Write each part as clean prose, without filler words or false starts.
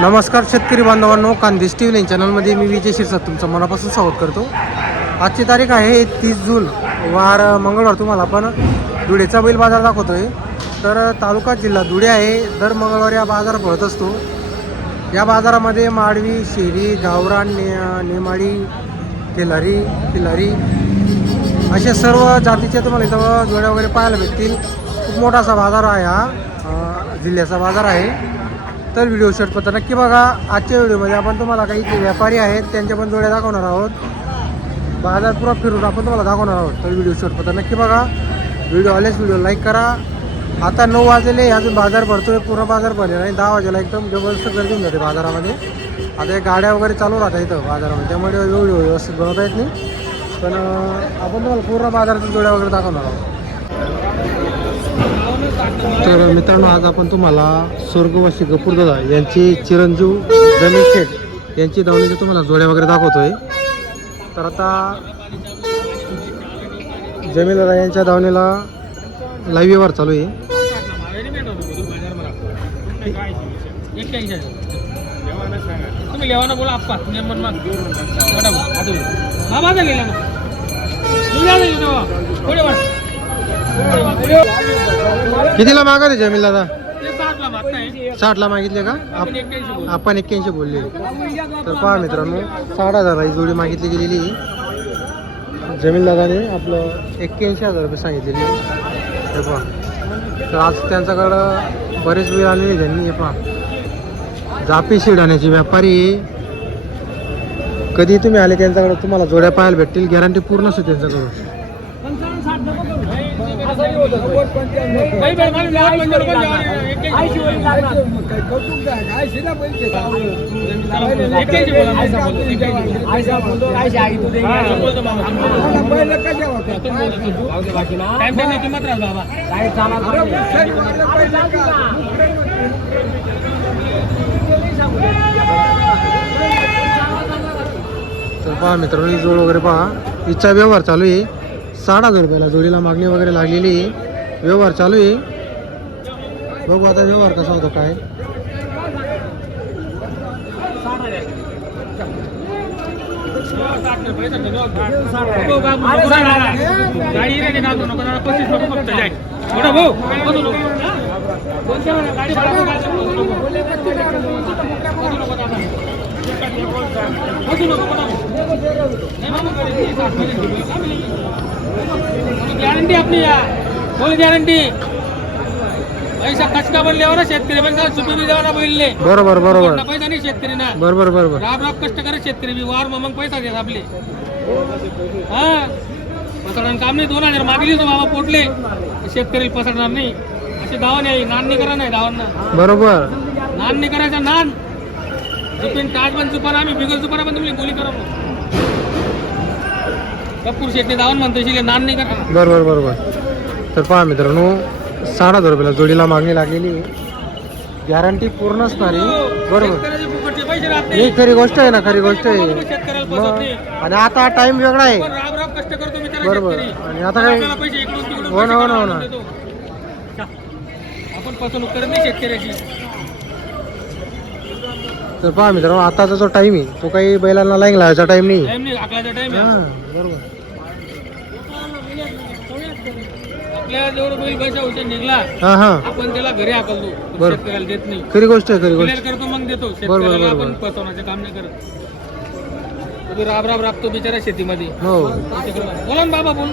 नमस्कार शेतकरी बांधवांनो, कांदेश टीव्ही चॅनलमध्ये मी विजय शिरसाट तुमचं मनापासून स्वागत करतो. आजची तारीख आहे 30 जून, वार मंगळवार. तुम्हाला आपण धुळेचा बैल बाजार दाखवतो आहे. तर तालुका जिल्हा धुळे आहे. दर मंगळवारी हा बाजार भरत असतो. या बाजारामध्ये माडवी, शेरी, गावरान, नेमाडी, खिलारी अशा सर्व जातीचे तुम्हाला इथं जोड्या वगैरे पाहायला भेटतील. खूप मोठा असा बाजार आहे हा, जिल्ह्याचा बाजार आहे. तर व्हिडिओ शेवटपर्यंत नक्की बघा. आजच्या व्हिडिओमध्ये आपण तुम्हाला काही जे व्यापारी आहेत त्यांच्या पण जोड्या दाखवणार आहोत. बाजार पुरा फिरून आपण तुम्हाला दाखवणार आहोत. तर व्हिडिओ शेवटपर्यंत नक्की बघा. व्हिडिओ आल्यास व्हिडिओ लाईक करा. आता 9 वाजले, अजून बाजार भरतोय. पूर्ण बाजार भरलेला नाही. 10 वाजेला एकदम जबरदस्त गर्दी होऊन जाते बाजारामध्ये. आता हे गाड्या वगैरे चालू राहतात इथं बाजारामध्ये, त्यामुळे व्हिडिओ व्यवस्थित बनवता येत नाही. पण आपण तुम्हाला पूर्ण बाजारातील जोड्या वगैरे दाखवणार आहोत. तर मित्रांनो, आज आपण तुम्हाला स्वर्गवासी गपूरदादा यांची चिरंजीव जमीन शेठ यांची दावणीचे तुम्हाला जोड्या वगैरे दाखवतोय. तर आता जमीनदादा यांच्या दावणीला लाईव्ह व्यवहार चालू आहे. कितीला मागा रे जमीन दादा? 60ला मागितले का? आपण 81 बोलले. तर पहा मित्रांनो, 60,000 ही जोडी मागितली गेलेली. जमीन दादाने आपलं 81,000 रुपये सांगितलेली. हे पहा. तर आज त्यांच्याकडं बरेच वेळ आलेले त्यांनी. हे पहा, जापी शिडाण्याचे व्यापारी. कधी तुम्ही आले त्यांच्याकडे तुम्हाला जोड्या पाहायला भेटतील. गॅरंटी पूर्ण असते त्यांच्याकडून. तर पहा मित्रांनो, ही जोड वगैरे पहा. हिचा व्यवहार चालू आहे. 60,000 रुपयाला जोडीला मागणी वगैरे लागलेली आहे. व्यवहार चालू आहे. बघू आता व्यवहार कसा होतो काय. गॅरंटी आपली बोल गॅरंटी. पैसा खचका बनल्यावर शेतकरी पण सुपी द्यावा बोलले. बरोबर बरोबर. पैसा नाही शेतकरी ना. बरोबर बरोबर. राब राब कष्ट करे शेतकरी बी वार मग पैसा देत आपले. हा पसडण काम नाही. 2,000 मागली तो बाबा पोटले. शेतकरी पसडणार नाही. असे दावा नाही. नान नाही करा नाही दावांना. बरोबर. नान नाही करायचा. नान जुपिन ताज पण चुपार आम्ही बिगर चुपारा पण तुम्ही बोली करा. कपूर शेटने दावण म्हणतो नान नाही करा. बरोबर बरोबर. तर पहा मित्रांनो, 60,000 रुपयाला जोडीला मागणी लागलेली. गॅरंटी पूर्ण असणारी. बरोबर. ही खरी गोष्ट आहे ना, खरी गोष्ट आहे. आणि आता टाइम वेगळा आहे. बरोबर. आणि आता काय हो ना हो ना हो ना. आपण फसवणूक करत नाही शेतकऱ्याची. तर पहा मित्रांनो, आताचा जो टाइम आहे तो काही बैलांना लाईन लावायचा टाइम नाही. बरोबर. आपल्या जवळ बैल पैसा हुशार निघला आपण त्याला घरी हाकलतो. शेतकऱ्याला देत नाही. खरी गोष्ट आहे, खरी गोष्ट करतो मग देतो. शेतकऱ्याला आपण फसवण्याचं काम नाही करत. राब राब राबतो बिचारा शेतीमध्ये. हो बोला ना बाबा, बोल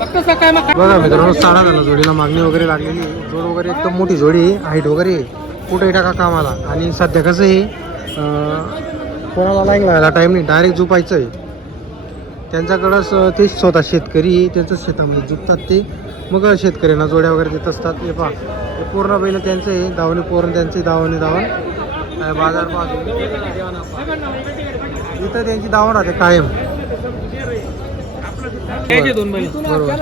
फक्त सकाळ मग. बघा मित्रांनो, 60,000 जोडीला मागणी वगैरे लागलेली. जोड वगैरे एकदम मोठी जोडी. हाईट वगैरे कुठेही टाका कामाला. आणि सध्या कसं आहे, कोणाला लाईन लावायला टाईम नाही. डायरेक्ट झोपायचं आहे. त्यांच्याकडं ते स्वतः शेतकरी त्यांचं शेतामध्ये झुपतात ते. मग शेतकऱ्यांना जोड्या वगैरे देत असतात. हे पहा, हे पूर्ण बैल त्यांचं आहे. दावणी पोरण त्यांचे. दावणी बाजार पाहतो इथं त्यांची दावण राहते कायम. बरोबर.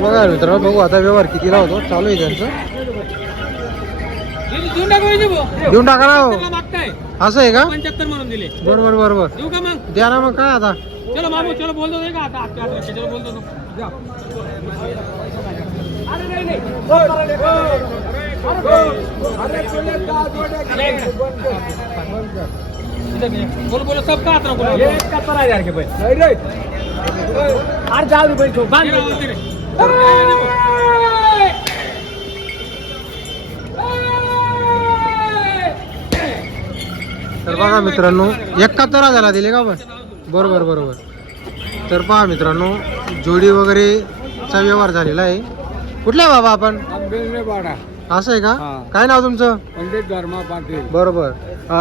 बघा मित्रांनो, बघू आता व्यवहार कितीला होतो. चालू आहे त्यांचं. देऊन टाका वहिनी भाऊ. देऊन टाका ना हो. 75 ला मागताय असं आहे का? 75 म्हणून दिले. बरोबर बरोबर. देऊ का मग? द्या ना मग काय आता. चलो मामू चलो बोल दो का आता आपके हाथ रखे चलो बोल दो जा. बोलो बोलो सब का हाथ रखो. 71,000 के भाई नहीं रे और जाओ रे भाई तो बांध तेरा बोलते रे. तर बघा मित्रांनो 71,000 दिले का पण. बरोबर बरोबर. तर पहा मित्रांनो जोडी वगैरेचा व्यवहार झालेला आहे. कुठले बाबा आपण? बेलने बाड़ा असं आहे का? हा. काय नाव तुमचं? पंडित धर्मा पाटील बरोबर.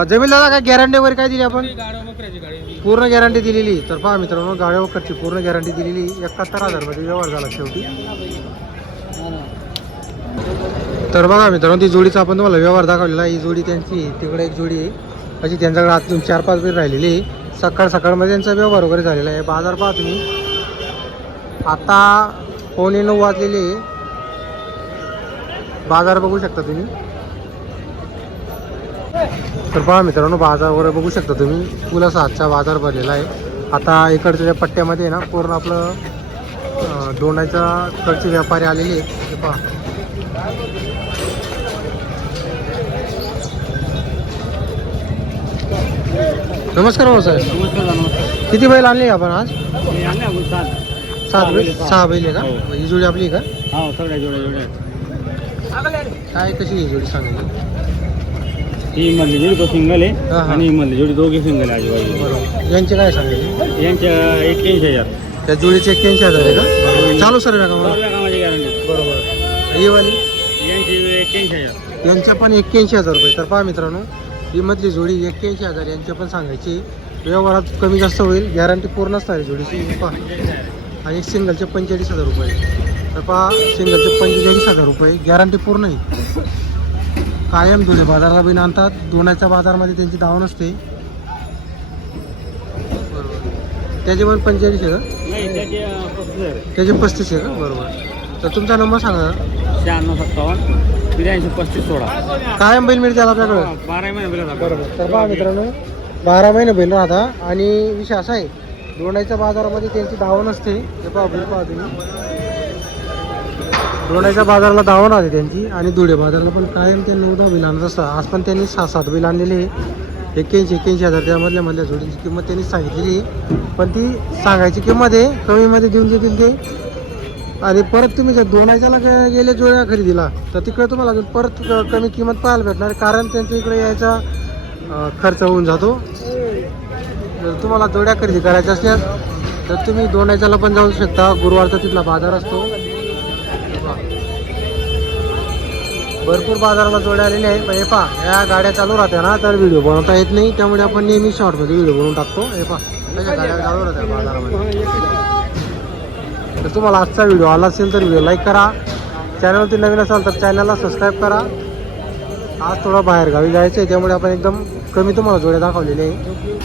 जमीन दादा काय गॅरंटी वगैरे काय दिली आपण? गाड्या बकऱ्याची गाडी. पूर्ण गॅरंटी दिलेली. तर पहा मित्रांनो गाड्या वखरची पूर्ण गॅरंटी दिलेली. 71,000 मध्ये व्यवहार झाला शेवटी. तर बघा मित्रांनो ती जोडीचा आपण तुम्हाला व्यवहार दाखवलेला. ही जोडी त्यांची तिकडे एक जोडी आहे अशी त्यांच्याकडे अजून 4-5 वेळ राहिलेली आहे. सकाळमध्ये त्यांचा व्यवहार वगैरे झालेला आहे. बाजार पहा तुम्ही आता 8:45 वाजलेले आहे. बाजार बघू शकता तुम्ही. तर पहा मित्रांनो बाजार वगैरे बघू शकता तुम्ही. फुल असा आजचा बाजार भरलेला आहे. आता इकडच्या पट्ट्यामध्ये ना पूर्ण आपलं दोंडाच्या कडचे व्यापारी आलेले आहेत. हे पहा नमस्कार भाऊ साहेब. नमस्कार किती बैल आणले आपण आज? नमस्कार 7 बैल. 6 बैल आहे का? ही जोडी आपली आहे का? हा सगळ्या जोड्या काय कशी ही जोडी सांगायची? ही मधली जोडी तो सिंगल आहे हा, हा. आणि ही मधली जोडी दोघे सिंगल आहे आजूबाजू. बरोबर. यांचे काय सांगायचे? यांच्या 81,000 त्या जोडीचे 81,000 आहे का? चालू सर्व का मला? सर्व कामाची गॅरंटी. बरोबर. ही वाली यांची 81,000. यांच्या पण 81,000 रुपये. तर पहा मित्रांनो ही मधली जोडी 81,000 यांच्या पण सांगायची. व्यवहारात कमी जास्त होईल. गॅरंटी पूर्ण असणार आहे जोडीची. पहा आणि सिंगलचे 45,000 रुपये. तर पहा सिंगलचे 45,000 रुपये गॅरंटी पूर्ण आहे. कायम धुळे बाजाराला बिन आणतात. दोनाच्या बाजारमध्ये त्यांची दाव नसते. बरोबर. त्याचे पण 45 आहे का? नाही त्याचे 35,000 आहे. त्याचे 35 आहे का? बरोबर. तर तुमचा नंबर सांगा. 9657 83 35 16. कायम बैल मिळते आपल्याकडं. 12 महिने बिल बरोबर. तर पहा मित्रांनो 12 महिने बैल राहता. आणि विषय असा आहे दोंडाच्या बाजारामध्ये त्यांची धाव नसते. हे पहा बैल पहा तुम्ही. दोंडाच्या बाजाराला धाव नसते त्यांची. आणि धुळे बाजाराला पण कायम ते 9-10 बैल आणत असतात. आज पण त्यांनी 6-7 बैल आणलेले. 81,000 त्यामधल्या जोडीची किंमत त्यांनी सांगितलेली आहे. पण ती सांगायची किंमत आहे. कमीमध्ये देऊन देतील ते. आणि परत तुम्ही जर दोनाच्याला गेले जोड्या खरेदीला तर तिकडे तुम्हाला परत कमी किंमत पाहायला भेटणार. कारण त्यांच्या इकडे यायचा खर्च होऊन जातो. जर तुम्हाला जोड्या खरेदी करायच्या असल्यास तर तुम्ही दोनाच्याला पण जाऊ शकता. गुरुवारचा तिथला बाजार असतो. भरपूर बाजाराला जोड्या आलेल्या आहेत. हे पहा या गाड्या चालू राहत्या ना तर व्हिडिओ बनवता येत नाही. त्यामुळे आपण नेहमी शॉर्टमध्ये व्हिडिओ बनवून टाकतो. हे पहा त्याच्या गाड्या चालू राहत्या बाजारामध्ये. तर तुम्हाला आजचा व्हिडिओ आला असेल तर व्हिडिओ लाईक करा. चॅनलवरती नवीन असाल तर चॅनलला सबस्क्राईब करा. आज थोडं बाहेर गावी जायचं आहे त्यामुळे आपण एकदम कमी तुम्हाला जोड्या दाखवलेल्या आहे.